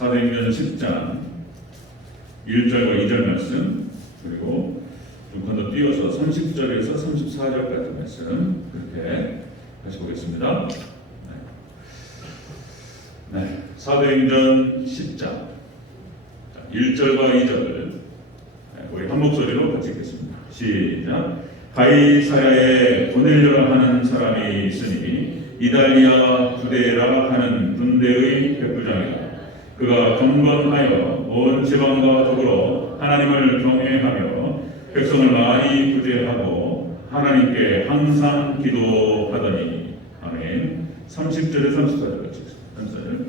사도행전 10장 1절과 2절 말씀, 그리고 좀 건너 뛰어서 30절에서 34절까지 말씀 그렇게 다시 보겠습니다. 네. 사도행전 10장 1절과 2절을 우리 한 목소리로 같이 읽겠습니다. 시작. 가이사랴에 고넬료라 하는 사람이 있으니 이달리아 구데라 하는 군대의 백부장이다. 그가 경건하여 온 지방과 더불어 하나님을 경외하며 백성을 많이 구제하고 하나님께 항상 기도하더니. 아멘. 30절에 34절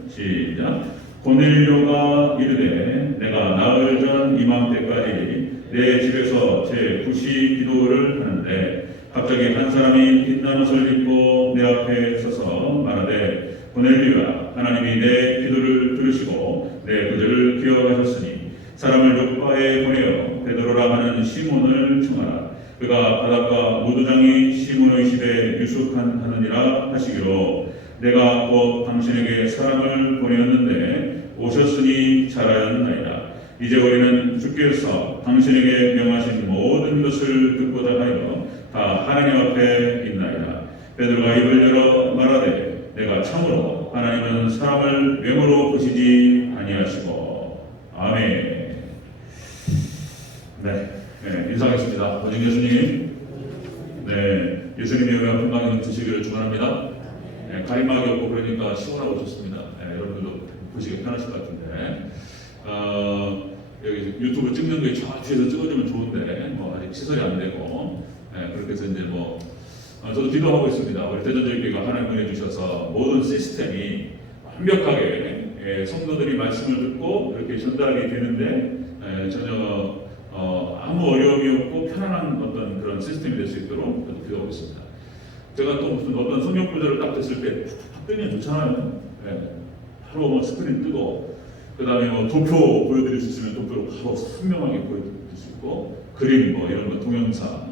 시작. 고넬료가 이르되 내가 나흘 전 이맘때까지 내 집에서 제 구시 기도를 하는데 갑자기 한 사람이 빛나는 옷을 입고 내 앞에 서서 말하되 고넬료야, 하나님이 내 기도를 들으시고 내 구제를 기억하셨으니 사람을 요파에 보내어 베드로라 하는 시몬을 청하라. 그가 바닷가 모두장이 시몬의 집에 유숙하느니라 하시기로 내가 곧 당신에게 사람을 보내었는데 오셨으니 잘하였나이다. 이제 우리는 주께서 당신에게 명하신 모든 것을 듣고자 하여 다 하나님 앞에 있나이다. 베드로가 입을 열어 말하되 내가 참으로 하나님은 사람을 외모로 보시지 아니하시고. 아멘. 네, 인사하겠습니다. 오직 예수님, 네, 예수님의 은혜와 평강이 드시기를 축원합니다. 가림막이 없고 그러니까 시원하고 좋습니다. 여러분들도 보시기 편하실 것 같은데, 여기 유튜브 찍는 게 저 뒤에서 찍어주면 좋은데 뭐 아직 시설이 안 되고, 그렇게 해서 이제 뭐 저도 기도하고 있습니다. 우리 대전절교회가 하나님 은혜 주셔서 모든 시스템이 완벽하게 성도들이 말씀을 듣고 이렇게 전달이 되는데 전혀 아무 어려움이 없고 편안한 어떤 그런 시스템이 될 수 있도록 저도 기도하고 있습니다. 제가 또 무슨 어떤 성경 구절을 딱 됐을 때 탁 뜨면 좋잖아요. 바로 뭐 스크린 뜨고, 그 다음에 뭐 도표 보여드릴 수 있으면 도표로 바로 선명하게 보여드릴 수 있고, 그림 뭐 이런 거 동영상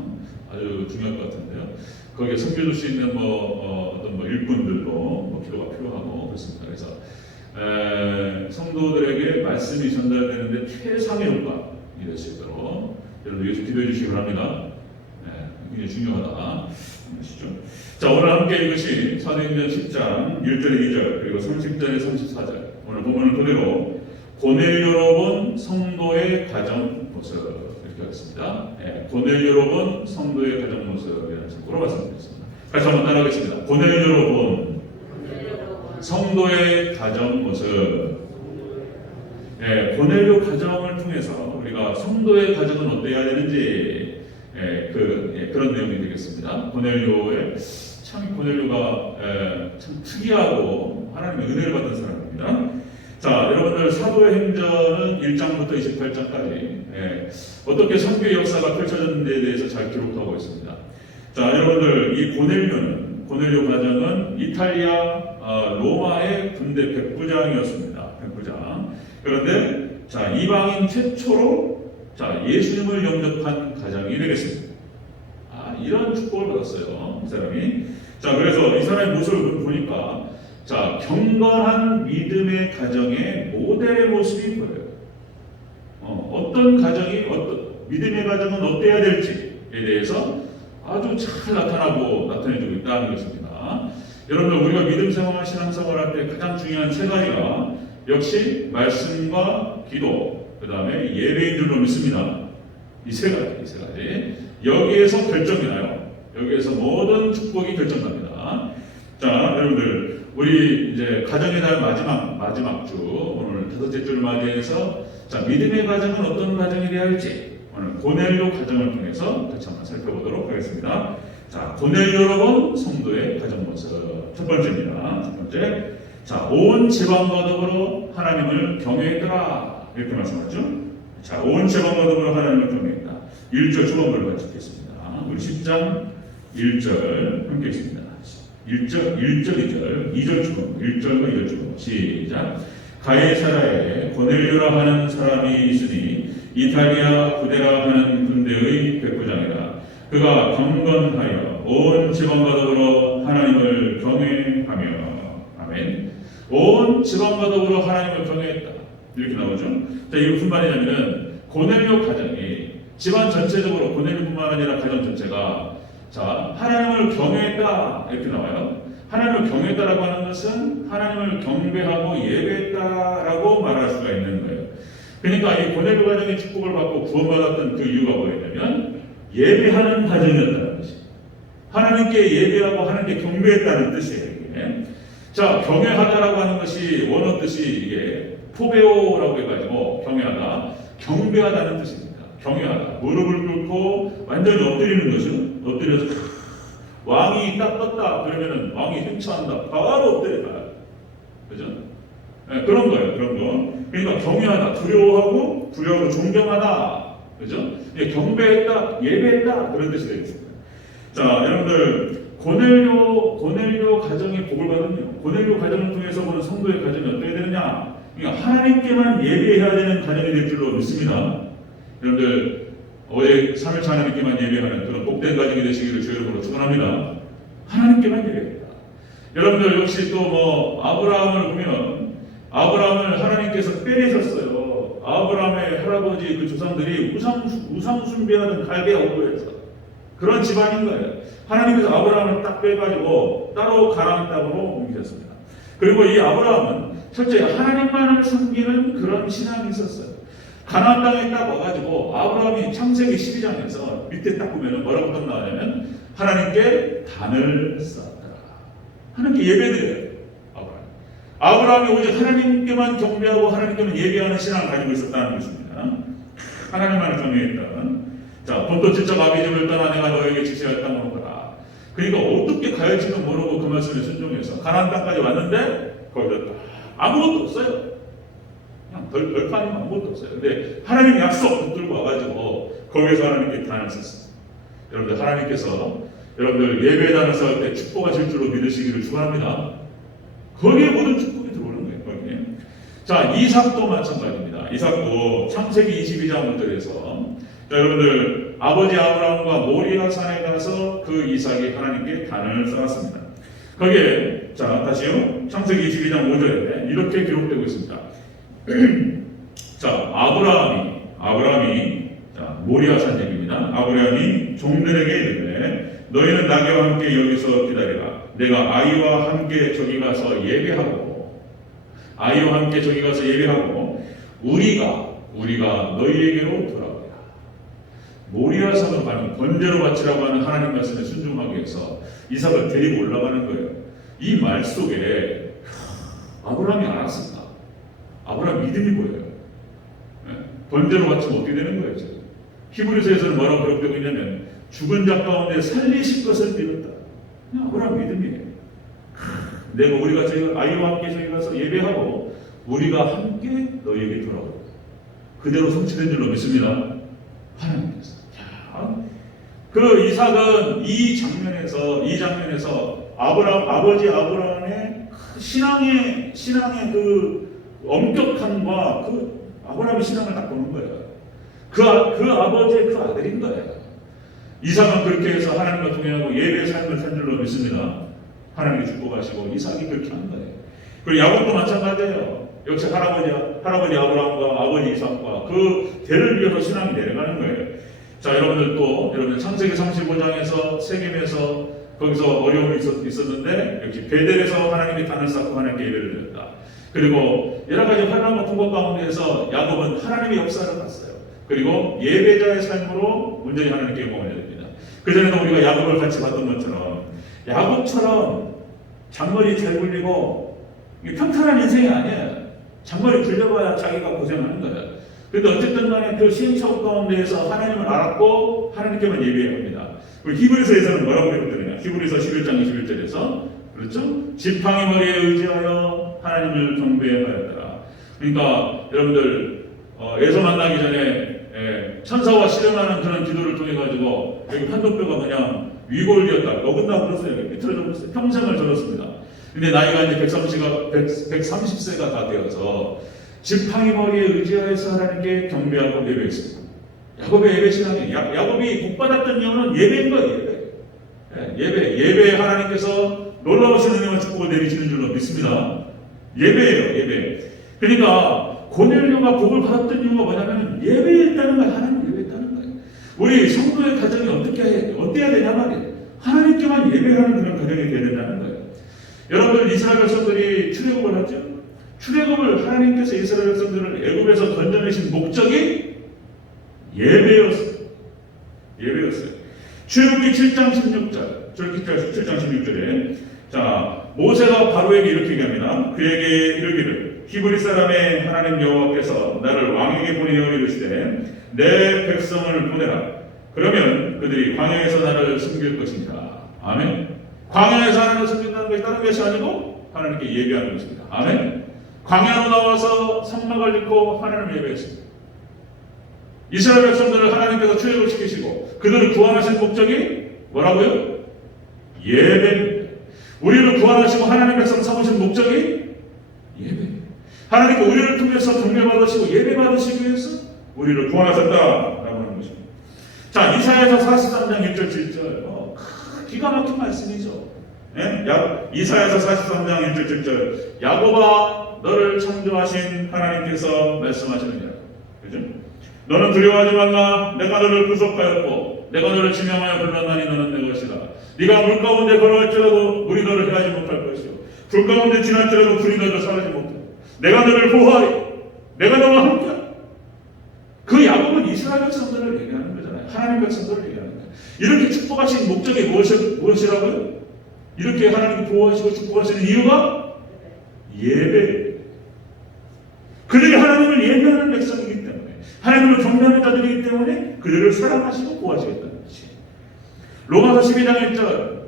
아주 중요할 것 같은데요. 거기에 섬겨줄 수 있는 어떤 일꾼들도 기도가 필요하고 그렇습니다. 그래서 성도들에게 말씀이 전달되는데 최상의 효과가 될 수 있도록 여러분 위해서 기도해 주시기 바랍니다. 굉장히 중요하다. 자, 오늘 함께 읽으신 사도행전 10장 1절에 2절 그리고 30절에 34절, 오늘 본문을 토대로 고넬료로 본 성도의 가정 모습 이렇게 하겠습니다. 고넬료로 본 성도의 가정 모습이라는 식으로 말씀드렸습니다. 다시 한번 따라하겠습니다. 고넬료로 본 성도의 가정 모습. 고넬료 가정을 통해서 우리가 성도의 가정은 어때야 되는지 그런 내용이 되겠습니다. 고넬료가 참 특이하고 하나님의 은혜를 받은 사람입니다. 자, 여러분들 사도의 행전은 1장부터 28장까지 어떻게 선교의 역사가 펼쳐졌는지에 대해서 잘 기록하고 있습니다. 자, 여러분들 이 고넬료 가정은 이탈리아 로마의 군대 백부장이었습니다. 백부장. 그런데 자, 이방인 최초로 자, 예수님을 영접한 가정이 되겠습니다. 이런 축복을 받았어요, 이 사람이. 자, 그래서 이 사람의 모습을 보니까 자, 경건한 믿음의 가정의 모델의 모습이 보여요. 어떤 가정이 믿음의 가정은 어때야 될지에 대해서 아주 잘 나타내주고 있다는 것입니다. 여러분들, 우리가 믿음 생활, 신앙생활 할 때 가장 중요한 세 가지가 역시 말씀과 기도, 그 다음에 예배인 줄로 믿습니다. 이 세 가지. 여기에서 결정이 나요. 여기에서 모든 축복이 결정납니다. 자, 여러분들, 우리 이제 가정의 달 마지막 주, 오늘 다섯째 주를 맞이해서 자, 믿음의 가정은 어떤 가정이 되어야 할지 오늘 고넬료 가정을 통해서 같이 한번 살펴보도록 하겠습니다. 자, 고넬료로 본 성도의 가정 모습. 첫 번째입니다. 첫 번째. 자, 온 지방과 더불어 하나님을 경외했더라. 이렇게 말씀하죠. 자, 온 지방과 더불어 하나님을 경외했다. 1절 초반부를 같이 읽겠습니다. 우리 10장 1절 함께 읽습니다. 1절, 2절, 2절 초반부, 1절과 2절 초반부. 시작. 가이사랴에 고넬료라 하는 사람이 있으니 이탈리아 구데라 하는 군대의 백부장이라. 그가 경건하여 온 지방과 더불어 하나님을 경외하며. 아멘. 온 지방과 더불어 하나님을 경외했다. 이렇게 나오죠. 자, 이게 무슨 말이냐면은 고넬료 가정이 집안 전체적으로 고넬료뿐만 아니라 가정 전체가 자 하나님을 경외했다 이렇게 나와요. 하나님을 경외했다라고 하는 것은 하나님을 경배하고 예배했다라고 말할 수가 있는 거예요. 그러니까 이 고넬료 가정이 축복을 받고 구원받았던 그 이유가 뭐였냐면 예배하는 가정이었다는 것입니다. 하나님께 예배하고 하나님께 경배했다는 뜻이에요. 이게. 자, 경외하다라고 하는 것이 원어 뜻이 이게 포베오라고 해가지고 경외하다, 경배하다는 뜻입니다. 경외하다, 무릎을 꿇고 완전히 엎드리는 것은 엎드려서 왕이 딱 떴다 그러면은 왕이 행차한다 바로 엎드리다, 그죠? 네, 그런 거예요, 그런 거. 그러니까 경외하다, 두려워하고 존경하다, 그죠? 경배했다, 예배했다 그런 뜻이 되겠습니다. 자, 여러분들 고넬료 가정이 복을 받으며 고넬료 가정을 통해서 보는 성도의 가정이 어떻게 되느냐? 그러니까 하나님께만 예배해야 되는 가정이 될 줄로 믿습니다. 여러분들 어제 3일차 하나님께만 예배하는 그런 복된 가정이 되시기를 주의 이름으로 축원합니다. 하나님께만 예배합니다. 여러분들 역시 또 뭐 아브라함을 보면 아브라함을 하나님께서 빼내셨어요. 아브라함의 할아버지 그 조상들이 우상 숭배하는 갈대 어부에서 그런 집안인 거예요. 하나님께서 아브라함을 딱 빼가지고 따로 가나안 땅으로 옮기셨습니다. 그리고 이 아브라함은 실제 하나님만을 섬기는 그런 신앙이 있었어요. 가나안 땅에 딱 와가지고 아브라함이 창세기 12장에서 밑에 딱 보면 뭐라고 딱 나오냐면 하나님께 단을 쌓았더라. 하나님께 예배드려요. 아브라함이 오직 하나님께만 경배하고 하나님께만 예배하는 신앙을 가지고 있었다는 것입니다. 하나님만을 경외했다. 자, 본토 지적 아비집을 떠나 내가 너에게 지시할 땅으로 가라. 그러니까 어떻게 가야지도 모르고 그 말씀에 순종해서 가나안 땅까지 왔는데 거기다 아무것도 없어요. 그냥 벌판이 아무것도 없어요. 근데 하나님 약속 붙들고 와가지고 거기서 하나님께 단을 썼습니다. 여러분들 하나님께서 여러분들 예배단을 쌓을 때 축복하실 줄로 믿으시기를 축원합니다. 거기에 모든 축복이 들어오는 거예요. 거기에. 자, 이삭도 마찬가지입니다. 이삭도 창세기 22장부터 해서 자, 여러분들 아버지 아브라함과 모리아 산에 가서 그 이삭이 하나님께 단을 쌓았습니다. 거기에 자 다시요. 창세기 22장 5절에 이렇게 기록되고 있습니다. 자, 아브라함이 자, 모리아 산 얘기입니다. 아브라함이 종들에게 이르되 너희는 나귀와 함께 여기서 기다리라. 내가 아이와 함께 저기 가서 예배하고 우리가 너희에게로 돌아오리라. 모리아 산으로 가는 번제로 바치라고 하는 하나님 말씀에 순종하기 위해서 이삭을 데리고 올라가는 거예요. 이 말 속에 아브라함이 알았습니다. 아브라함 믿음이 보여요. 번제로 바치면 어떻게 되는 거예요? 지금? 히브리서에서는 뭐라고 기록되고 있냐면 죽은 자 가운데 살리실 것을 믿었다. 아브라함 믿음이에요. 우리가 아이와 함께 저희 가서 예배하고 우리가 함께 너희에게 돌아오고 그대로 성취된 줄로 믿습니다. 하나님께서. 그 이삭은 이 장면에서 아버지 아브라함의 신앙의 그 엄격함과 그 아브라함의 신앙을 딱 보는 거예요. 그 아버지의 그 아들인 거예요. 이삭은 그렇게 해서 하나님과 동행하고 예배의 삶을 산 줄로 믿습니다. 하나님이 축복하시고 이삭이 그렇게 한 거예요. 그리고 야곱도 마찬가지예요. 역시 할아버지 아브라함과 아버지 이삭과 그 대를 이어서 신앙이 내려가는 거예요. 자, 여러분들 창세기 35장에서 세겜에서 거기서 어려움이 있었는데 역시 베델에서 하나님의 단을 쌓고 하나님께 예배를 드렸다. 그리고 여러 가지 환난 같은 것 가운데에서 야곱은 하나님의 역사를 봤어요. 그리고 예배자의 삶으로 온전히 하나님께 영광을 드립니다. 그전에도 우리가 야곱을 같이 봤던 것처럼 야곱처럼 잔머리 잘 굴리고 평탄한 인생이 아니에요. 잔머리 굴려봐야 자기가 고생하는 거예요. 그런데 어쨌든 간에 그 시행착오 가운데에서 하나님을 알았고 하나님께만 예배해야 합니다. 히브리서에서는 뭐라고 기록되느냐? 히브리서 11장 21절에서 그렇죠? 지팡이 머리에 의지하여 하나님을 경배하였더라. 그러니까 여러분들 에서 만나기 전에 천사와 실현하는 그런 기도를 통해 가지고 여기 판독뼈가 그냥 위골이었다. 어긋나 버렸어요. 비틀어져 버렸어요. 평생을 절었습니다. 근데 나이가 이제 130세가 다 되어서 지팡이 머리에 의지하여서 하나님께 경배하고 예배했습니다. 야곱의 예배 신앙이 야곱이 복받았던 이유는 예배인 거예요. 예배 하나님께서 놀라우신 은혜와 축복을 내리시는 줄로 믿습니다. 예배예요. 예배. 그러니까 고넬료가 복을 받았던 이유가 뭐냐면 예배했다는 거예요. 하나님 예배했다는 거예요. 우리 성도의 가정이 어때야 되냐 말이에요. 하나님께만 예배하는 그런 가정이 되야 된다는 거예요. 여러분 이스라엘 백성들이 출애굽을 하죠. 출애굽을 하나님께서 이스라엘 백성들을 애굽에서 건져내신 목적이 예배였어요. 예배였어요. 출애굽기 7장 16절, 출애굽기 7장 16절에 자 모세가 바로에게 이렇게 얘기합니다. 그에게 이르기를 히브리 사람의 하나님 여호와께서 나를 왕에게 보내어 이르시되 내 백성을 보내라. 그러면 그들이 광야에서 나를 섬길 것이니라. 아멘. 광야에서 하나님을 섬긴다는 것이 다른 것이 아니고 하나님께 예배하는 것입니다. 아멘. 광야로 나와서 산막을 딛고 하나님을 예배했습니다. 이스라엘 백성들을 하나님께서 출애굽을 시키시고 그들을 구원하신 목적이 뭐라고요? 예배입니다. 우리를 구원하시고 하나님 백성 삼으신 목적이 예배. 하나님께 우리를 통해서 경배받으시고 예배받으시기 위해서 우리를 구원하셨다라고 하는 것입니다. 자, 이사야서 43장 1절 7절 기가 막힌 말씀이죠. 예? 이사야서 43장 1절 7절 야곱아 너를 창조하신 하나님께서 말씀하시느니라. 그죠? 너는 두려워하지 말라. 내가 너를 구속하였고 내가 너를 지명하여 불렀나니 너는 내 것이다. 네가 물 가운데 걸어갈지라도 물이 너를 해하지 못할 것이요 불 가운데 지날지라도 불이 너를 사르지 못할. 내가 너를 보호하리. 내가 너와 함께하리. 그 야곱은 이스라엘 백성들을 얘기하는 거잖아요. 하나님 백성들을 얘기하는 거예요. 이렇게 축복하신 목적이 무엇이라고요? 이렇게 하나님을 보호하시고 축복하시는 이유가 예배. 그들이 하나님을 예배하는 백성이기 때문에 하나님을 경배하는 자들이기 때문에 그들을 사랑하시고 보호하시겠다는 것이. 로마서 12장 1절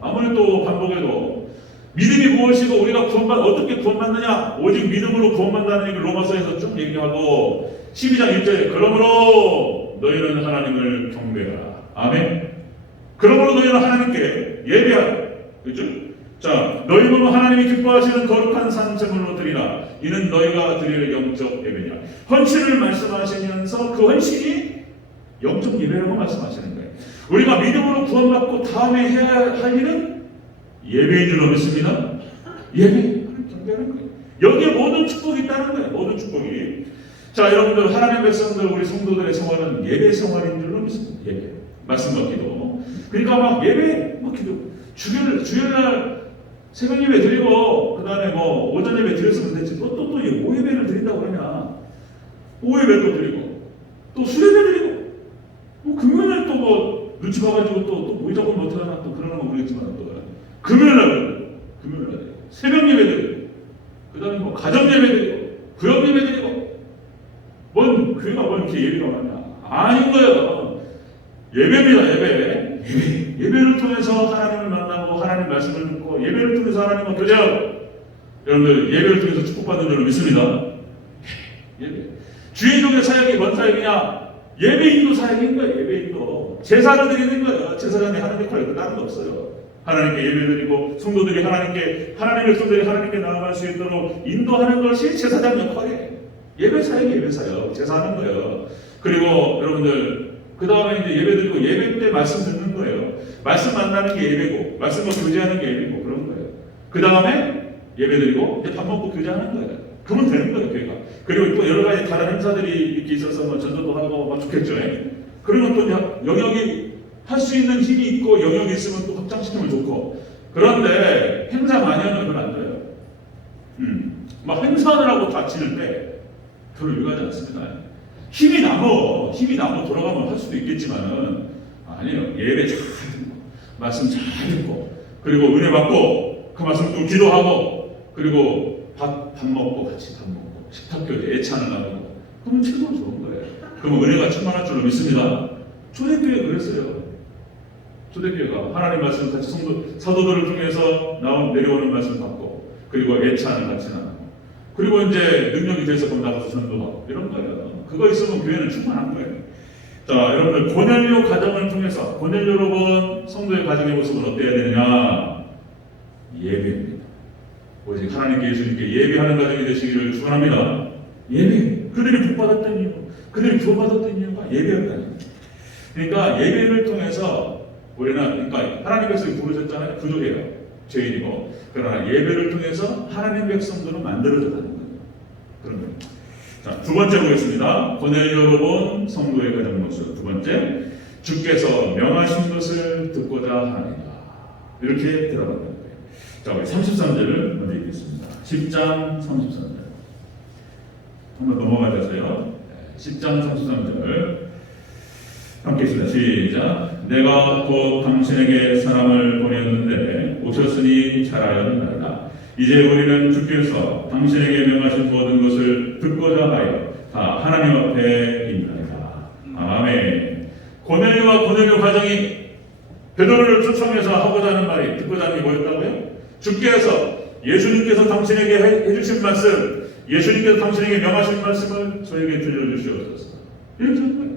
아무래도 반복해도 믿음이 무엇이고 우리가 어떻게 구원받느냐 오직 믿음으로 구원받는다는 얘기를 로마서에서 좀 얘기하고 12장 1절에 그러므로 너희는 하나님을 경배하라. 아멘. 그러므로 너희는 하나님께 예배하라. 그렇죠? 자, 너희는 하나님이 기뻐하시는 거룩한 산제물로 드리라. 이는 너희가 드릴 영적 예배냐. 헌신을 말씀하시면서 그 헌신이 영적 예배라고 말씀하시는 거예요. 우리가 믿음으로 구원받고 다음에 해야 할 일은 예배인 줄 믿습니다. 예배, 경배하는 거예요. 여기에 모든 축복이 있다는 거예요. 모든 축복이. 자, 여러분들 하나님 백성들 우리 성도들의 생활은 예배 생활인 줄로 믿습니다. 예배, 말씀과 기도. 그러니까 막 예배, 기도. 주일날 새벽 예배 드리고 그 다음에 오전 예배 드렸으면 됐지. 또 오예배를 드린다고 그러냐. 오예배 또 드리고 또 수예배 드리고 금요일날 또 눈치 봐가지고 또 모이자고 못하나 또 그러는 거 모르겠지만 또 금요일날 새벽 예배 드리고 그 다음에 가정 예배 드리고 구역 예배 드리고 교회가 이렇게 예배가 많냐. 아닌 거예요. 예배입니다. 예배를 통해서 하나님을 만나고 하나님 말씀을 듣고 예배를 통해서 하나님과 교제하고 여러분들 예배를 통해서 축복받는 줄로 믿습니다. 예배. 주의종의 사역이 뭔 사역이냐? 예배인도 사역인 거예요. 예배인도 제사를 드리는 거예요. 제사장이 하는 역할이 다른 거 없어요. 하나님께 예배드리고 성도들이 하나님의 백성들이 하나님께 나아갈 수 있도록 인도하는 것이 제사장 역할이에요. 예배 사역, 제사하는 거예요. 그리고 여러분들 그 다음에 이제 예배드리고 예배 때 말씀 듣는 거예요. 말씀 만나는 게 예배고 말씀과 교제하는 게 예배고 그런 거예요. 그 다음에 예배드리고 이제 밥 먹고 교제하는 거예요. 그러면 되는 거예요, 교회가. 그리고 또 여러 가지 다른 행사들이 이렇게 있어서 전도도 하고 좋겠죠. 그러면 또 영역이 할 수 있는 힘이 있고 영역이 있으면 또 확장시키면 좋고. 그런데 행사 많이 하면 그건 안 돼요. 행사하느라고 다치는데 별로 유효하지 않습니다. 힘이 남아 돌아가면 할 수도 있겠지만은 아니에요. 예배 잘 듣고 말씀 잘 듣고 그리고 은혜 받고 그 말씀 또 기도하고 그리고 밥 먹고 같이 밥 먹고 식탁교제 애찬을 나누고 그러면 최고로 좋은 거예요. 그러면 은혜가 충만할 줄로 믿습니다. 초대교회 그랬어요. 초대교회가 하나님 말씀 같이 사도들을 통해서 내려오는 말씀 받고 그리고 애찬을 같이 나누고 그리고 이제 능력이 돼서 그럼 나가서 전도하고 이런 거예요. 그거 있으면 교회는 충만한 거예요. 자, 여러분들 고넬료 가정을 통해서 고넬료 여러분 성도의 가정의 모습은 어때야 되느냐? 예배입니다. 오직 하나님께 예수님께 예배하는 가정이 되시기를 축원합니다. 예배. 그들이 복받았던 이유, 그들이 구원받았던 이유가 예배였다는. 그러니까 예배를 통해서 우리는 하나님 백성이 부르셨잖아요. 부족해요. 죄인이고. 그러나 예배를 통해서 하나님 백성들은 만들어졌다는 거예요. 그런 거예요. 자, 두 번째 보겠습니다. 고넬료로 본 성도의 가정 모습. 두 번째, 주께서 명하신 것을 듣고자 하니라. 이렇게 대답한다는 거예요. 자, 우리 33절을 먼저 읽겠습니다. 10장 33절. 한번 넘어가셔서요. 10장 33절. 함께 있습니다. 시작. 내가 곧 당신에게 사람을 보냈는데 오셨으니 잘하였나이다. 이제 우리는 주께서 당신에게 명하신 모든 것을 듣고자 하여 다 하나님 앞에 있나이다. 아멘. 고넬료와 고넬료 가정이 베드로를 초청해서 하고자 하는 말이, 듣고자 하는 게 뭐였다고요? 주께서, 예수님께서 당신에게 해주신 말씀, 예수님께서 당신에게 명하신 말씀을 저에게 들려주시옵소서. 이렇게 한 거예요.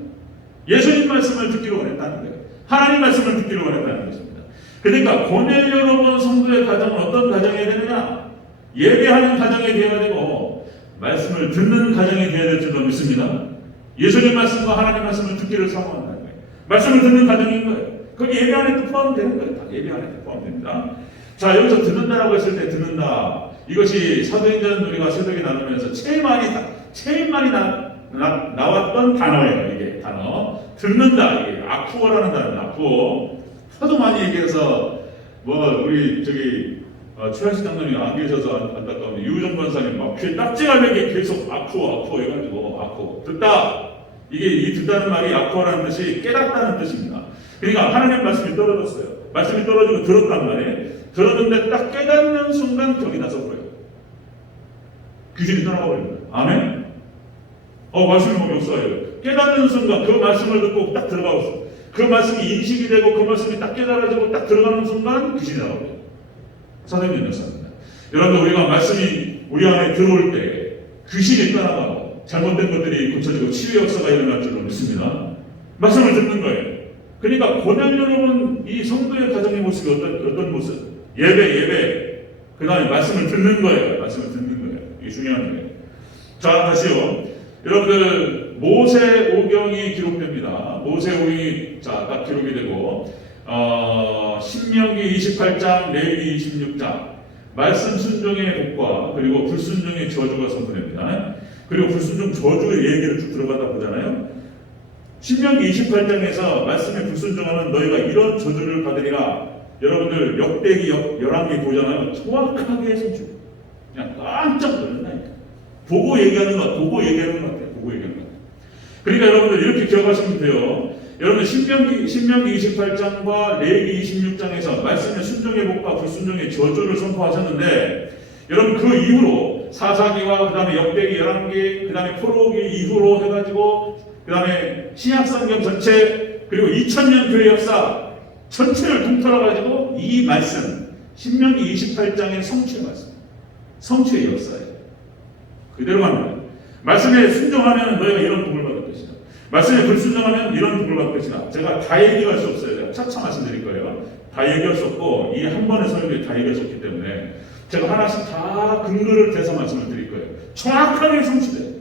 예수님 말씀을 듣기로 원했다는 거예요. 하나님 말씀을 듣기로 원했다는 것입니다. 그러니까 고넬료로 본 성도의 가정은 어떤 가정이 되느냐? 예배하는 가정이 되어야 되고 말씀을 듣는 가정이 되어야 될 줄로 믿습니다. 예수님 말씀과 하나님 말씀을 듣기를 사모한다는 거예요. 말씀을 듣는 가정인 거예요. 거기 예배 안에 또 포함되는 거예요. 다 예배 안에 또 포함됩니다. 자, 여기서 듣는다라고 했을 때 듣는다. 이것이 사도행전 우리가 새벽에 나누면서 제일 많이 나왔던 단어예요. 이게 단어. 듣는다. 이게 아쿠어라는 단어입니다. 아쿠어. 하도 많이 얘기해서 우리 최하시 장로님이 안 계셔서 안타까운데 유정 권사님 막 귀에 딱지가 되게 계속 아쿠어 해가지고 아쿠어 듣다. 이게 이 듣다는 말이 아쿠어라는 뜻이 깨닫다는 뜻입니다. 그러니까 하나님 말씀이 떨어졌어요. 말씀이 떨어지고 들었단 말이에요. 들었는데 딱 깨닫는 순간 병이 나서 버려요. 귀신이 떠나가 버립니다. 아멘? 말씀이 몸이 없어요. 깨닫는 순간 그 말씀을 듣고 딱 들어가고 그 말씀이 인식이 되고 그 말씀이 딱 깨달아지고 딱 들어가는 순간 귀신이 나가버려요. 사도행전 역사입니다. 여러분, 우리가 말씀이 우리 안에 들어올 때 귀신이 떠나가고 잘못된 것들이 고쳐지고 치유 역사가 일어날 줄로 믿습니다. 말씀을 듣는 거예요. 그러니까 고넬료로는 이 성도의 가정의 모습이 어떤 모습? 예배. 그 다음에 말씀을 듣는 거예요. 말씀을 듣는 거예요. 이게 중요한 거예요. 자, 다시요. 여러분들, 모세오경이 기록됩니다. 모세오경이 딱 기록이 되고, 신명기 28장, 레위기 26장, 말씀 순종의 복과 그리고 불순종의 저주가 선포됩니다. 그리고 불순종 저주의 얘기를 쭉 들어가다 보잖아요. 신명기 28장에서 말씀에 불순종하면 너희가 이런 저주를 받으리라. 여러분들 역대기 열왕기 보잖아요. 정확하게 선출. 그냥 깜짝 놀란다니까. 보고 얘기하는 것 같아요. 그러니까 여러분들 이렇게 기억하시면 돼요. 여러분 신명기 28장과 레위기 26장에서 말씀의 순종의 복과 불순종의 저주를 선포하셨는데, 여러분 그 이후로 사사기와 그 다음에 역대기 열왕기, 그 다음에 포로기 이후로 해가지고 그 다음에 신약성경 전체, 그리고 2000년 교회 역사 전체를 통틀어가지고 이 말씀, 신명기 28장의 성취의 말씀, 성취의 역사예요. 그대로 가는 거예요. 말씀에 순종하면 너희가 이런 복을 받을 것이다. 말씀에 불순종하면 이런 복을 받을 것이다. 제가 다 얘기할 수 없어요. 제가 차차 말씀드릴 거예요. 다 얘기할 수 없고 이 한 번의 설교에 다 얘기할 수 없기 때문에 제가 하나씩 다 근거를 대서 말씀을 드릴 거예요. 정확하게 성취돼요.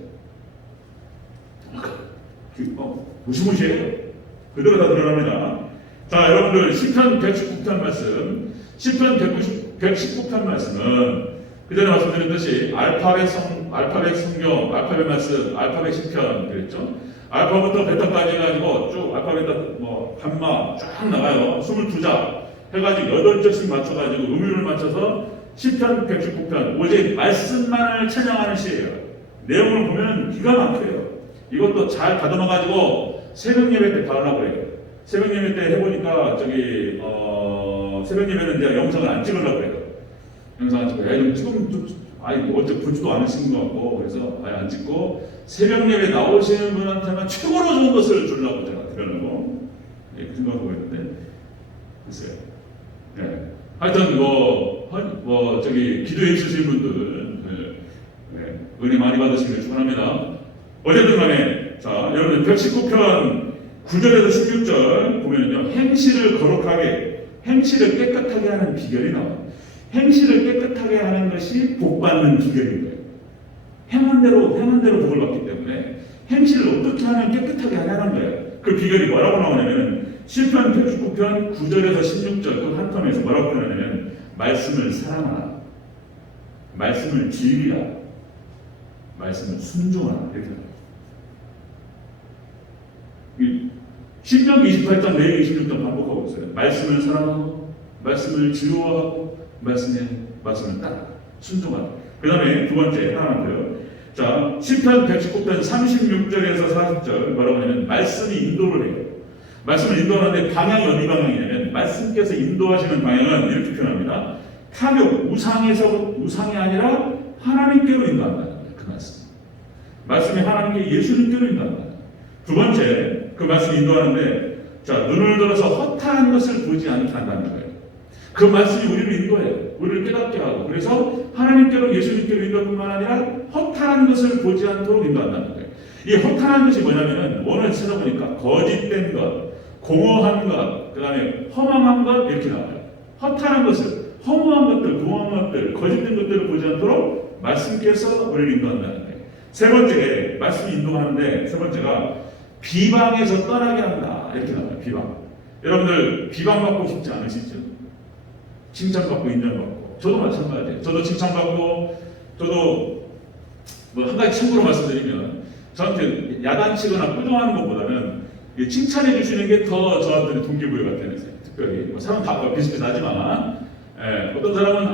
무시무시해요. 그대로 다 드러납니다. 자, 여러분들 시편 119편 말씀, 시편 119편 말씀은 그전에 말씀드렸듯이 알파벳 성경, 알파벳 말씀, 알파벳 시편 그랬죠. 알파부터 베타까지 해가지고 쭉 알파벳 한마 쫙 나가요. 22자 해가지고 8절씩 맞춰가지고 음율을 맞춰서 시편 119편 오직 말씀만을 찬양하는 시예요. 내용을 보면 기가 막혀요. 이것도 잘 다듬어가지고 새벽 예배 때 바르라고 해요. 새벽 예배 때 해보니까 새벽 예배는 이제 영상을 안 찍으려고 해요. 영상 안 찍고, 어째 보지도 않으신 것 같고, 그래서 아예 안 찍고, 새벽 예배 나오시는 분한테만 최고로 좋은 것을 주려고 제가 드리려고, 그 생각하고 있는데, 글쎄요. 네. 하여튼, 기도해 주신 분들, 은혜 많이 받으시길 축원합니다. 어쨌든 간에, 자, 여러분, 119편 9절에서 16절 보면요, 행실을 거룩하게, 행실을 깨끗하게 하는 비결이 나와요. 행실을 깨끗하게 하는 것이 복받는 비결인 거예요. 행한 대로 복을 받기 때문에 행실을 어떻게 하면 깨끗하게 하냐는 거예요. 그 비결이 뭐라고 나오냐면 시편 119편 9절에서 16절 그 한 텀에서 뭐라고 하냐면 말씀을 사랑하라, 말씀을 즐기라, 말씀을 순종하라. 이렇게 나와요. 신명기 28장, 레위기 26장 반복하고 있어요. 말씀을 사랑하고, 말씀을 즐거워하고, 말씀을 따라 순종하라. 그 다음에 두 번째 하나만 더요. 자, 시편 119편 36절에서 40절 뭐라고 하냐면 말씀이 인도를 해요. 말씀을 인도하는데 방향이 어디 방향이냐면 말씀께서 인도하시는 방향은 이렇게 표현합니다. 탐욕, 우상이 아니라 하나님께로 인도한다는 거예요. 그 말씀이 하나님께 예수님께로 인도한다. 두 번째, 그 말씀 인도하는데 자, 눈을 들어서 허탄한 것을 보지 않게 한다는 거예요. 그 말씀이 우리를 인도해요. 우리를 깨닫게 하고, 그래서 하나님께로 예수님께로 인도할 뿐만 아니라 허탄한 것을 보지 않도록 인도한다는 거예요. 이 허탄한 것이 뭐냐면은 오늘 찾아보니까 거짓된 것, 공허한 것, 그 다음에 허망한 것 이렇게 나와요. 허탄한 것을, 허무한 것들, 공허한 것들, 거짓된 것들을 보지 않도록 말씀께서 우리를 인도한다는 거예요. 세 번째, 말씀이 인도하는데 세 번째가 비방에서 떠나게 한다 이렇게 나와요. 비방. 여러분들 비방받고 싶지 않으시죠? 칭찬받고 인정받고. 저도 마찬가지예요. 저도 칭찬받고, 저도 뭐 한 가지 참고로 말씀드리면 저한테 야단치거나 꾸중하는 것보다는 칭찬해 주시는 게 더 저한테는 동기부여가 되는 거예요. 특별히 뭐 사람 다 비슷비슷하지만 어떤 사람은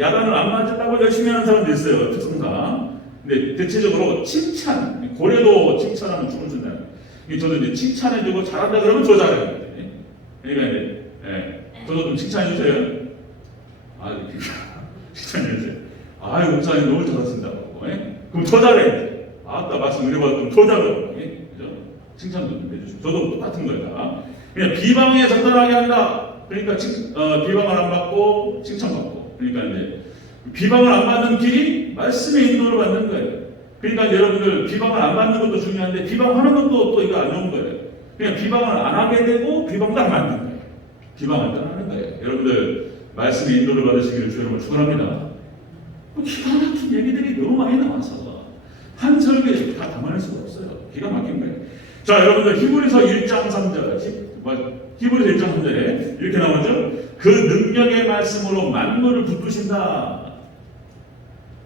야단을 안 맞으려고 열심히 하는 사람도 있어요. 특성상. 근데 대체적으로 칭찬, 고래도 칭찬하면 춤을 춘다. 저도 이제 칭찬해주고 잘한다 그러면 저 잘해요. 그러니까 이제 저도 좀 칭찬해주세요. 칭찬해주세요. 목사님 너무 잘하신다고. 그럼 더 잘해. 아까 말씀 드려봤더니 더 잘하고. 그죠? 칭찬도 좀 해주시고. 저도 똑같은 거예요. 그냥 비방에서 떠나게 한다. 그러니까 비방을 안 받고 칭찬받고. 그러니까 이제 비방을 안 받는 길이 말씀의 인도를 받는 거예요. 그러니까 여러분들 비방을 안 받는 것도 중요한데 비방하는 것도 또 이거 안 좋은 거예요. 그냥 비방을 안 하게 되고 비방도 안 받는 거예요. 비방을 떠나는 거예요. 여러분들 말씀의 인도를 받으시기를 주님을 축원합니다. 기가 막힌 얘기들이 너무 많이 나와서 한 설교에서 다 담아낼 수가 없어요. 기가 막힌 거예요. 자, 여러분들 히브리서 1장 3절, 히브리서 1장 3절에 이렇게 나오죠. 그 능력의 말씀으로 만물을 붙드신다.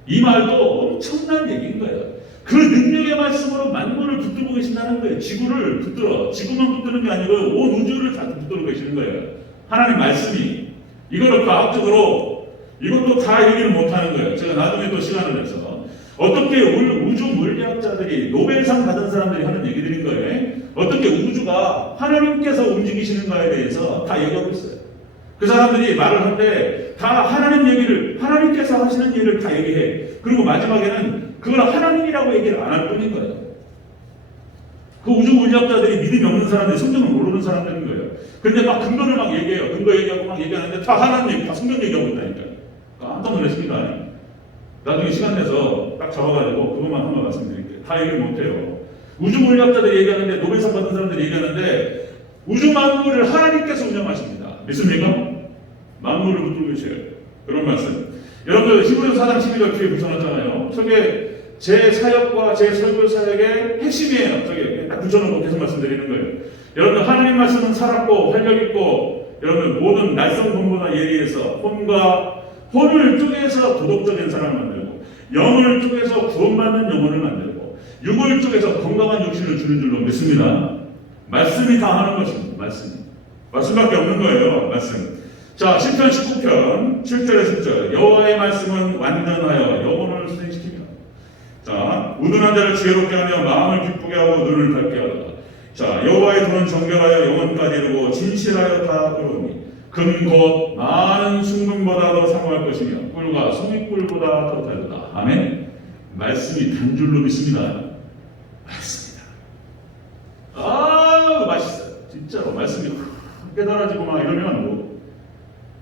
이 말도 엄청난 얘기인 거예요. 그 능력의 말씀으로 만물을 붙들고 계신다는 거예요. 지구를 붙들어, 지구만 붙드는 게 아니고 온 우주를 다 붙들고 계시는 거예요. 하나님 말씀이. 이거를 과학적으로 이것도 다 얘기를 못하는 거예요. 제가 나중에 또 시간을 내서 어떻게 우주 물리학자들이 노벨상 받은 사람들이 하는 얘기들인 거예요. 어떻게 우주가 하나님께서 움직이시는가에 대해서 다 얘기하고 있어요. 그 사람들이 말을 할 때 다 하나님 얘기를, 하나님께서 하시는 일을 다 얘기해. 그리고 마지막에는 그걸 하나님이라고 얘기를 안 할 뿐인 거예요. 그 우주 물리학자들이 믿음이 없는 사람들이 성경을 모르는 사람들인 거예요. 근데 막 근거를 막 얘기해요. 근거 얘기하고 막 얘기하는데 다 하나님 얘기, 다 성경 얘기하고 있다니까요. 깜짝 놀랐습니다. 나중에 시간 내서 딱 잡아가지고 그것만 한번 말씀드릴게요. 다 얘기를 못해요. 우주 물리학자들이 얘기하는데, 노벨상 받은 사람들이 얘기하는데 우주 만물을 하나님께서 운영하십니다. 믿습니까? 만물을 붙들고 계셔요. 그런 말씀. 여러분들 히브리서 4장 12절 뒤에 붙여놨잖아요. 저게 제 사역과 제 설교 사역의 핵심이에요. 저게 딱 붙여놓고 계속 말씀드리는 거예요. 여러분들 하나님 말씀은 살았고 활력있고, 여러분들 모든 날성 본보다 예리해서 혼을 쪼개서 도덕적인 사람을 만들고, 영을 쪼개서 구원받는 영혼을 만들고, 육을 쪼개서 건강한 육신을 주는 줄로 믿습니다. 말씀이 다 하는 것입니다. 말씀밖에 없는 거예요. 말씀. 자, 시편 19편 7절에 10절. 여호와의 말씀은 완전하여 영혼을 수행시키며, 자, 우둔한 자를 지혜롭게 하며 마음을 기쁘게 하고 눈을 밝게 하도다. 자, 여호와의 도는 정결하여 영혼까지 이르고 진실하여 다 그러니 금 곧 많은 순금보다도 사모할 것이며 꿀과 송이꿀보다 더 달다. 아멘. 말씀이 단줄로 믿습니다. 맞습니다. 맛있어요. 진짜로 말씀이 깨달아지고 막 이러면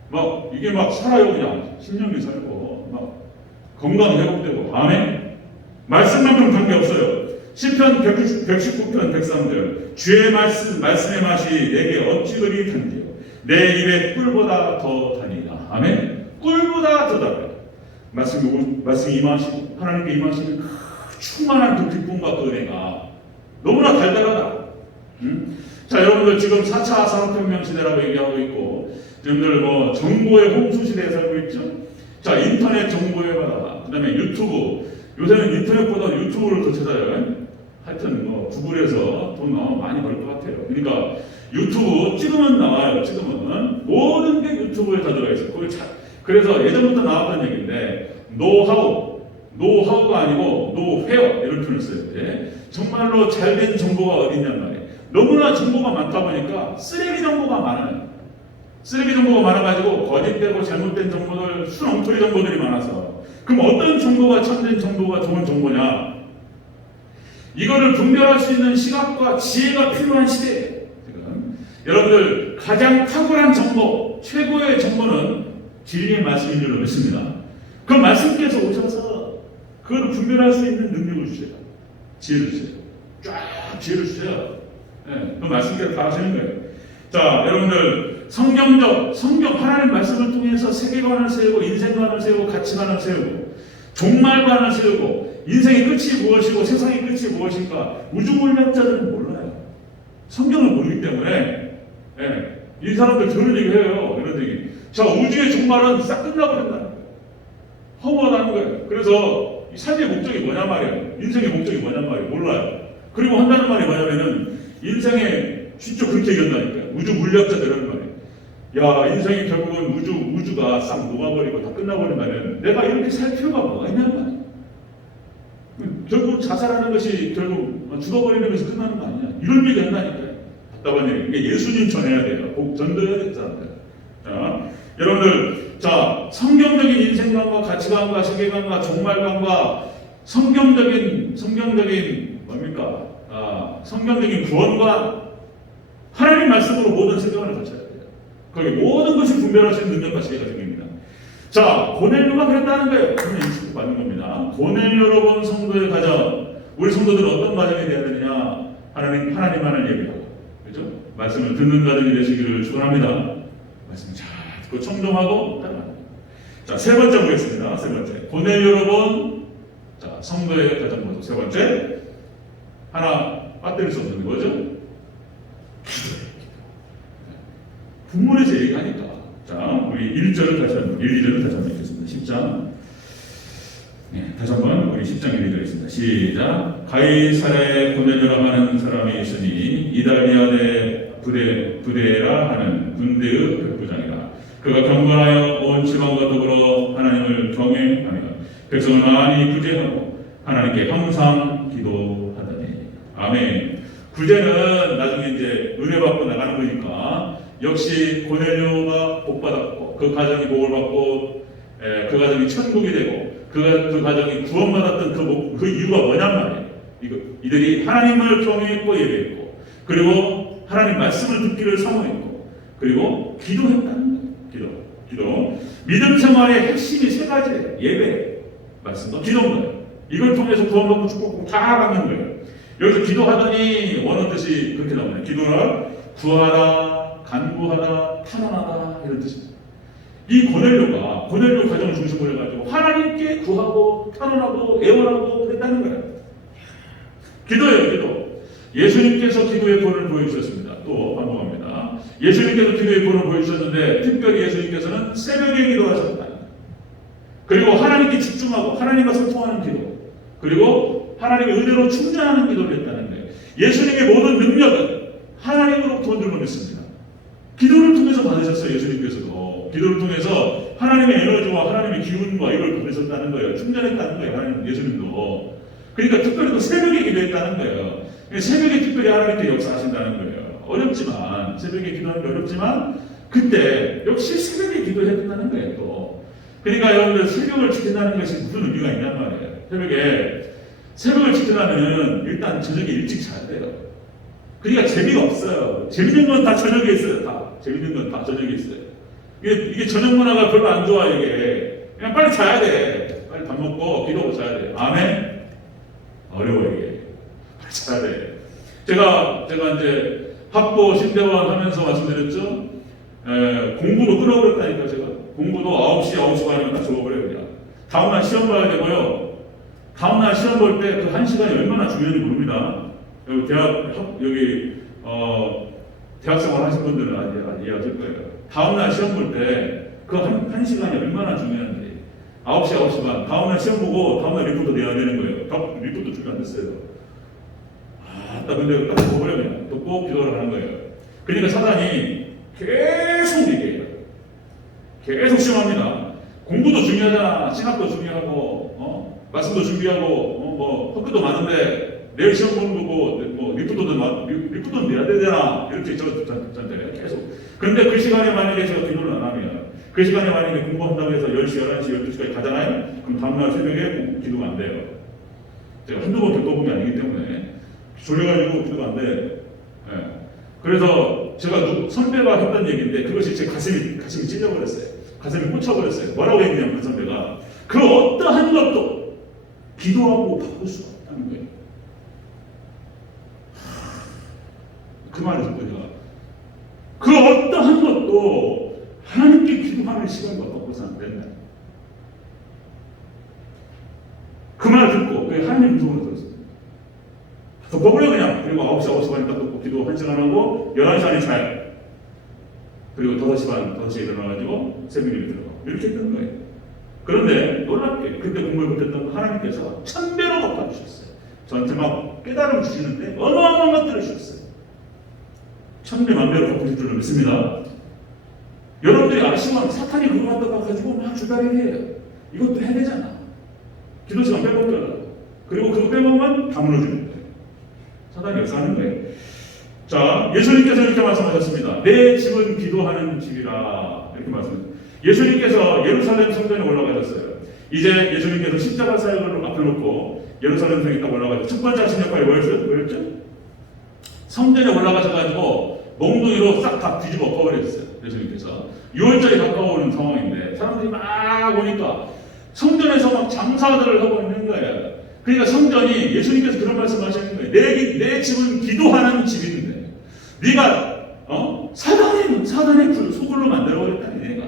막 이게 막 살아요. 그냥 신령이 살고 막 건강 회복되고. 아멘. 말씀만큼 관계없어요. 시편 119편 103절. 주의 말씀의 맛이 내게 어찌 그리 단지요 내 입에 꿀보다 더 다니라. 아멘. 꿀보다 더 달아요. 말씀이 임하시고 하나님께 임하시는 충만한 그 기쁨과 그 은혜가 너무나 달달하다. 자, 여러분들 지금 4차 산업혁명 시대라고 얘기하고 있고, 여러분들 정보의 홍수 시대에 살고 있죠. 자, 인터넷 정보의 바다, 그 다음에 유튜브, 요새는 인터넷보다 유튜브를 더 찾아요. 하여튼 뭐 구글에서 돈 많이 벌 것 같아요. 그러니까 유튜브 찍으면 나와요. 찍으면 모든 게 유튜브에 다 들어가 있어요. 그래서 예전부터 나왔던 얘기인데 노하우가 아니고 노회어 이런 표현을 써요. 정말로 잘된 정보가 어딨냔 말이에요. 너무나 정보가 많다 보니까 쓰레기 정보가 많아요. 쓰레기 정보가 많아가지고 거짓되고 잘못된 정보들, 순엉터리 정보들이 많아서 그럼 어떤 정보가 참된 정보가 좋은 정보냐? 이거를 분별할 수 있는 시각과 지혜가 필요한 시대예요. 지금 여러분들 가장 탁월한 정보, 최고의 정보는 진리의 말씀인 줄로 믿습니다. 그 말씀께서 오셔서 그걸 분별할 수 있는 능력을 주세요. 지혜를 주세요. 쫙 지혜를 주세요. 네, 그 말씀께서 다 하시는 거예요. 자, 여러분들 성경 하나님 말씀을 통해서 세계관을 세우고 인생관을 세우고 가치관을 세우고 종말관을 세우고 인생의 끝이 무엇이고 세상의 끝이 무엇인가 우주물리학자들은 몰라요. 성경을 모르기 때문에 이 사람들 그런 얘기 해요. 이런 얘기. 자, 우주의 종말은 싹 끝나버린다는 거예요. 허무하다는 거예요. 그래서 삶의 목적이 뭐냐 말이에요. 인생의 목적이 뭐냐 말이에요. 몰라요. 그리고 한다는 말이 뭐냐면은 인생의 진짜 그렇게 얘기한다니까요. 우주 물리학자들 하는 말이에요. 야, 인생이 결국은 우주가 싹 녹아버리고 다 끝나버린다면 내가 이렇게 살 필요가 뭐가 있냐는 말이에요. 결국 자살하는 것이 결국 죽어버리는 것이 끝나는 거 아니냐. 이런 얘기 한다니까요. 답답한 얘기. 이게 예수님 전해야 돼요. 꼭 전도해야 될 사람들. 자, 여러분들, 자, 성경적인 인생관과 가치관과 세계관과 종말관과 성경적인 뭡니까? 성경적인 구원과 하나님 말씀으로 모든 세계관을 갖춰야 돼요. 거기 모든 것이 분별할 수 있는 능력과 지혜가 생깁니다. 자, 고넬료가 그랬다는 거예요. 저는 인식 받는 겁니다. 고넬료로 본 성도의 가정, 우리 성도들은 어떤 가정이 되어야 되느냐? 하나님만을 예비하고, 그렇죠? 말씀을 듣는 가정이 되시기를 축원합니다. 말씀 잘 듣고 청종하고 따라갑니다. 자, 세 번째 보겠습니다. 세 번째, 고넬료로 본 성도의 가정 모두. 세 번째, 하나 빠뜨릴 수 없는 거죠? 기도예요. 본문에서 얘기하니까. 자, 우리 1절을 다시 한번, 1, 2절을 다시 한번 읽겠습니다. 10장. 네, 다시 한번 우리 10장 1, 2절 있습니다. 시작. 가이사랴에 고넬료라고 하는 사람이 있으니 이달리아 대 부데라 하는 군대의 백부장이라. 그가 경건하여 온 지방과 더불어 하나님을 경외하며 백성을 많이 구제하고 하나님께 항상 기도하더니. 아멘. 구제는 나중에 이제 은혜 받고 나가는 거니까 역시 고넬료가 복 받았고 그 가정이 복을 받고 그 가정이 천국이 되고 그 가정이 구원받았던 그 이유가 뭐냔 말이에요. 이들이 하나님을 경외했고 예배했고 그리고 하나님 말씀을 듣기를 사모했고 그리고 기도했다는 거예요. 기도. 믿음 생활의 핵심이 세 가지예요. 예배, 말씀과 기도인 거예요. 이걸 통해서 구원받고 축복받고 다 받는 거예요. 여기서 기도하더니 원어는 뜻이 그렇게 나오네요. 기도는 구하다, 간구하다, 탄원하다 이런 뜻입니다. 이 고넬료 가정을 중심으로 해가지고 하나님께 구하고 탄원하고 애원하고 그랬다는 거예요. 기도예요, 기도. 예수님께서 기도의 본을 보여주셨습니다. 또 반복합니다. 예수님께서 기도의 본을 보여주셨는데 특별히 예수님께서는 새벽에 기도하셨다. 그리고 하나님께 집중하고 하나님과 소통하는 기도. 그리고 하나님의 은혜로 충전하는 기도를 했다는 거예요. 예수님의 모든 능력은 하나님으로부터 온 줄로 믿습니다. 기도를 통해서 받으셨어요. 예수님께서도. 기도를 통해서 하나님의 에너지와 하나님의 기운과 이걸 받으셨다는 거예요. 충전했다는 거예요. 하나님, 예수님도. 그러니까 특별히 또 새벽에 기도했다는 거예요. 새벽에 특별히 하나님께 역사하신다는 거예요. 어렵지만, 새벽에 기도하는 게 어렵지만, 그때 역시 새벽에 기도해야 된다는 거예요. 또. 그러니까 여러분들 새벽을 지킨다는 것이 무슨 의미가 있냔 말이에요. 새벽을 지키려면 일단 저녁에 일찍 자야 돼요. 그러니까 재미가 없어요. 재밌는 건 다 저녁에 있어요. 재밌는 건 다 저녁에 있어요. 이게 저녁 문화가 별로 안 좋아, 이게. 그냥 빨리 자야 돼. 빨리 밥 먹고 기도하고 자야 돼. 아멘? 어려워, 이게. 빨리 자야 돼. 제가 이제 학부 신대원 하면서 말씀드렸죠? 공부로 끌어버렸다니까, 제가. 공부도 9시 반이면 다 줘버려요, 그냥. 다음날 시험 봐야 되고요. 다음날 시험 볼 때 그 1시간이 얼마나 중요한지 모릅니다. 여기 대학생활 하신 분들은 이해하실 거예요. 다음날 시험 볼 때 그 한 시간이 얼마나 중요한지. 9시 반. 다음날 시험 보고 다음날 리포트 내야 되는 거예요. 리포트 준비 안 됐어요. 근데 딱 보고요, 그냥. 듣고 기도를 하는 거예요. 그러니까 사단이 계속 얘기해요. 계속 시험합니다. 공부도 중요하잖아. 신학도 중요하고, 말씀도 준비하고, 학교도 많은데, 내일 시험 보는 거고, 리포트도 내야 되잖아. 이렇게 저한테 계속. 근데 그 시간에 만약에 제가 기도를 안 하면, 그 시간에 만약에 공부한다고 해서 10시, 11시, 12시까지 가잖아요? 그럼 다음날 새벽에 기도가 안 돼요. 제가 한두 번 겪어본 게 아니기 때문에. 졸려가지고 기도가 안 돼. 그래서 제가 선배가 했던 얘기인데 그것이 제 가슴이 찔려버렸어요. 가슴이 꽂혀버렸어요. 뭐라고 했냐면 그 선배가 그 어떠한 것도 기도하고 바꿀 수가 없다는 거예요. 그 말을 듣고 제가 그 어떠한 것도 하나님께 기도하는 시간과 바꿔서 안 된다. 그 말을 듣고 그게 하나님 음성으로 들었어요. 덮어버려 그냥. 그리고 9시 반에 딱 듣고 기도 1시간 하고 11시 안에 자요. 그리고 5시에 일어나가지고 새벽 예배 들어가고 이렇게 했던 거예요. 그런데 놀랍게 그때 공부를 못했던 하나님께서 1000배로 갚아주셨어요. 저한테 막 깨달음 주시는데 어마어마한 것들을 주셨어요. 1000배 만배로 갚으실 줄로 믿습니다. 여러분들이 아시면 사탄이 그거 갖다가 가지고 막 주다리해요. 이것도 해야 되잖아. 기도 시간 빼먹더라고. 그리고 그거 빼먹으면 다 무너지는 거예요. 사단이 역사하는 거예요. 자, 예수님께서 이렇게 말씀하셨습니다. 내 집은 기도하는 집이라. 이렇게 말씀하셨습니다. 예수님께서 예루살렘 성전에 올라가셨어요. 이제 예수님께서 십자가 사역을 앞에 놓고 예루살렘 성에 딱 올라가서 첫 번째 하신 역할이 뭐였죠? 성전에 올라가셔가지고 몽둥이로 싹 다 뒤집어 엎어버렸어요. 예수님께서. 6월절이 가까워오는 상황인데 사람들이 막 오니까 성전에서 막 장사들을 하고 있는 거예요. 그러니까 성전이 예수님께서 그런 말씀하시는 거예요. 내 집은 기도하는 집인데 네가 사단의 소굴로 만들어버렸다니 내가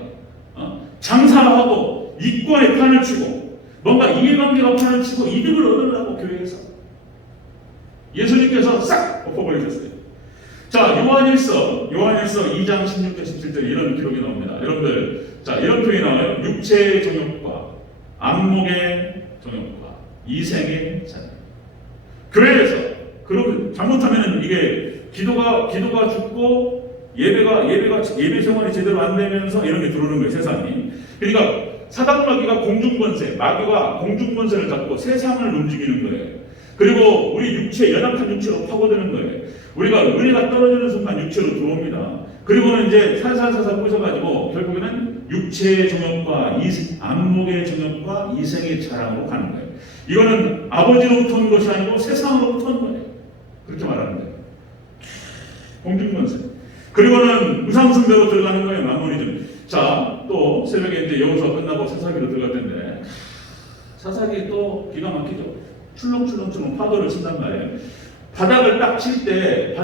장사하고 이권에 판을 치고 뭔가 이해관계가 판을 치고 이득을 얻으려고 교회에서 예수님께서 싹 엎어버리셨어요. 자, 요한일서 2장 16절 17절에 이런 기록이 나옵니다. 여러분들, 자, 이런 표현이 나와요. 육체의 정욕과 안목의 정욕과 이생의 자녀. 교회에서 그러고 잘못하면 이게 기도가 죽고 예배 생활이 제대로 안 되면서 이런 게 들어오는 거예요, 세상이. 그러니까 사단마귀가 공중권세, 마귀가 공중권세를 갖고 세상을 움직이는 거예요. 그리고 우리 연약한 육체로 파고드는 거예요. 우리가 은혜가 떨어지는 순간 육체로 들어옵니다. 그리고는 이제 살살살살 꼬셔가지고 결국에는 육체의 정욕과 안목의 정욕과 이생의 자랑으로 가는 거예요. 이거는 아버지로부터 온 것이 아니고 세상으로부터 온 거예요. 그렇게 말하는 거예요. 공중권세. 그리고는 우상숭배로 들어가는 거예요. 마모니즘. 자, 또 새벽에 이제 여호수아 끝나고 사사기로 들어갈 텐데 사사기 또 기가 막히죠. 출렁출렁 파도를 친단 말이에요. 바닥을 칠 때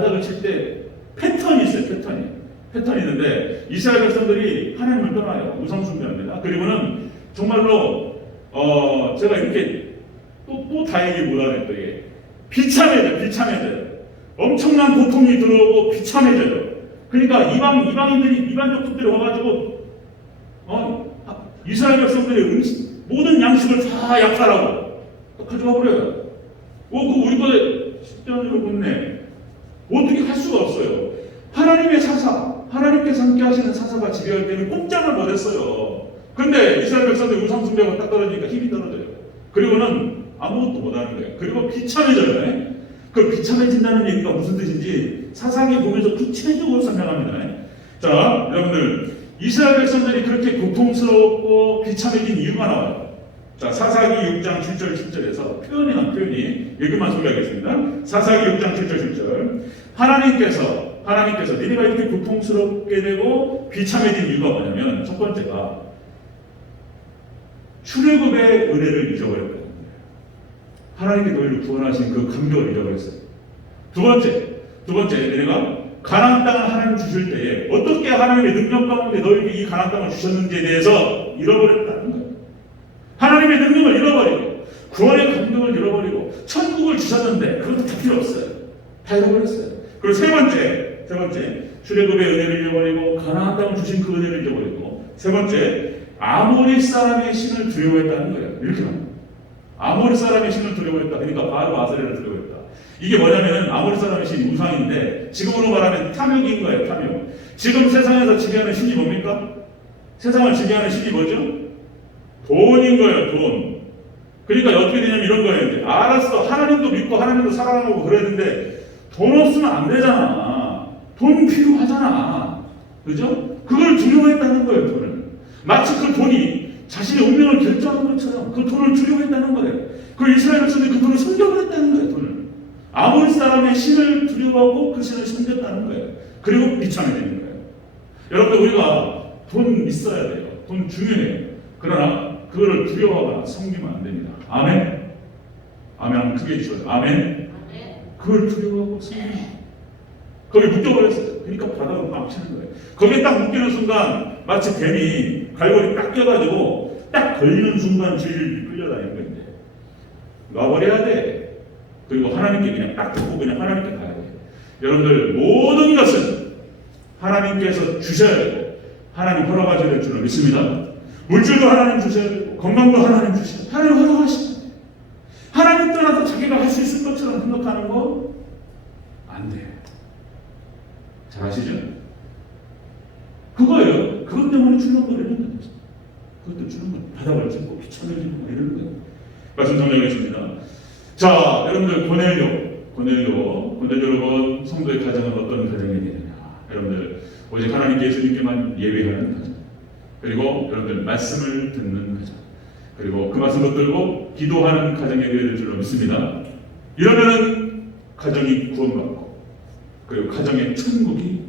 패턴이 있어요. 패턴이 있는데 이스라엘 백성들이 하나님을 떠나요. 우상숭배합니다. 그리고는 정말로 제가 이렇게 또 다행히 못하네. 또 이게 비참해져요. 엄청난 고통이 들어오고 비참해져요. 그러니까 이방 족속들이 와가지고 이스라엘 백성들의 모든 양식을 다 약탈하고 가져와 버려요. 우리 거에 십자가로 묻네. 어떻게 할 수가 없어요. 하나님의 사사, 하나님께서 함께 하시는 사사가 지배할 때는 꼼짝을 못했어요. 근데 이스라엘 백성들 우상숭배가 딱 떨어지니까 힘이 떨어져요. 그리고는 아무것도 못하는 거예요. 그리고 비참해져요. 그 비참해진다는 얘기가 무슨 뜻인지 사사기 보면서 구체적으로 설명합니다. 자, 여러분들, 이스라엘 백성들이 그렇게 고통스럽고 비참해진 이유가 나와요. 자, 사사기 6장 7절 10절에서 표현이 여기만 소개하겠습니다. 사사기 6장 7절 10절. 하나님께서 니네가 이렇게 고통스럽게 되고 비참해진 이유가 뭐냐면 첫 번째가 출애굽의 은혜를 잊어버렸거든요. 하나님께 너희를 구원하신 그 감격을 잊어버렸어요. 두 번째 니네가 가나안 땅을 하나님 주실 때에 어떻게 하나님의 능력 가운데 너희에게 이 가나안 땅을 주셨는지에 대해서 잃어버렸다는 거예요. 하나님의 능력을 잃어버리고 구원의 감격을 잃어버리고 천국을 주셨는데 그것도 다 필요 없어요. 다 잃어버렸어요. 그리고 세 번째 출애굽의 은혜를 잃어버리고 가나안 땅을 주신 그 은혜를 잃어버리고 세 번째 아모리 사람의 신을 두려워했다는 거예요. 이렇게 말합니다. 아모리 사람의 신을 두려워했다. 그러니까 바로 아세라를 두려워했다. 이게 뭐냐면 아모리 사람의 신 우상인데 지금으로 말하면 탐욕인 거예요. 탐욕. 지금 세상에서 지배하는 신이 뭡니까? 세상을 지배하는 신이 뭐죠? 돈인 거예요. 돈. 그러니까 어떻게 되냐면 이런 거예요. 이제. 알았어. 하나님도 믿고 하나님도 사랑하고 그랬는데 돈 없으면 안 되잖아. 돈 필요하잖아. 그죠? 그걸 두려워했다는 거예요. 돈을. 마치 그 돈이 자신의 운명을 결정하는 것처럼 그 돈을 두려워했다는 거예요. 그 이스라엘 백성들이 그 돈을 섬겨버렸다는 거예요. 돈을. 아모리 사람의 신을 두려워하고 그 신을 섬겼다는 거예요. 그리고 비참해 되는 거예요. 여러분들 우리가 돈 있어야 돼요. 돈 중요해요. 그러나 그거를 두려워하거나 섬기면 안 됩니다. 아멘. 아멘 한번 크게 해주셔요. 아멘. 그걸 두려워하고 섬기면 거기 묶여버렸어요. 그러니까 바닥으로 막 치는 거예요. 거기에 딱 묶이는 순간 마치 뱀이 갈고리 딱 껴가지고 딱 걸리는 순간 주위를 끌려다니는 거예요. 놔버려야 돼. 그리고 하나님께 그냥 딱 듣고 그냥 하나님께 가야 돼. 여러분들 모든 것은 하나님께서 주셔야 되고 하나님 허락하셔야 될 줄을 믿습니다. 물질도 하나님 주셔야 되고 건강도 하나님 주셔야 되고 하나님 허락하시면 돼요. 하나님 떠나서 자기가 할 수 있을 것처럼 생각하는 거 안 돼요. 잘 아시죠? 그거예요. 그것 때문에 출렁거리는 거죠. 그것 때문에 출렁거리는 거예요. 바닥을 짚고 비천을 이러는 거예요. 말씀 정리하겠습니다. 자, 여러분들 고넬료 성도의 가정은 어떤 가정이 되느냐? 여러분들 오직 하나님 예수님께만 예배하는 가정. 그리고 여러분들 말씀을 듣는 가정. 그리고 그 말씀 붙들고 기도하는 가정이 되어야 될 줄로 믿습니다. 이러면은 가정이 구원받고 그리고 가정의 천국이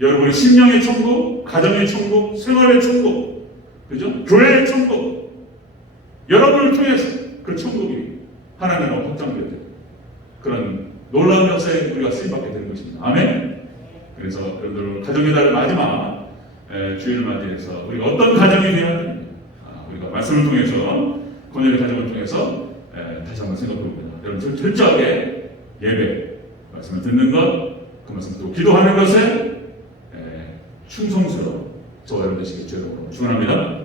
여러분의 심령의 천국, 가정의 천국, 생활의 천국, 그죠? 교회의 천국, 여러분을 통해서 그 천국이 하나님으로 확장되어야 돼요. 그런 놀라운 역사에 우리가 쓰임받게 되는 것입니다. 아멘. 그래서 여러분들 가정의 달 마지막 주일을 맞이해서 우리가 어떤 가정이 되어야 되느냐, 우리가 말씀을 통해서 고넬의 가정을 통해서 다시 한번 생각해 봅니다. 여러분 철저하게 예배, 말씀을 듣는 것, 그 말씀 듣고 기도하는 것에 충성스러운 저와 여러분 되시길 주님으로 축원합니다.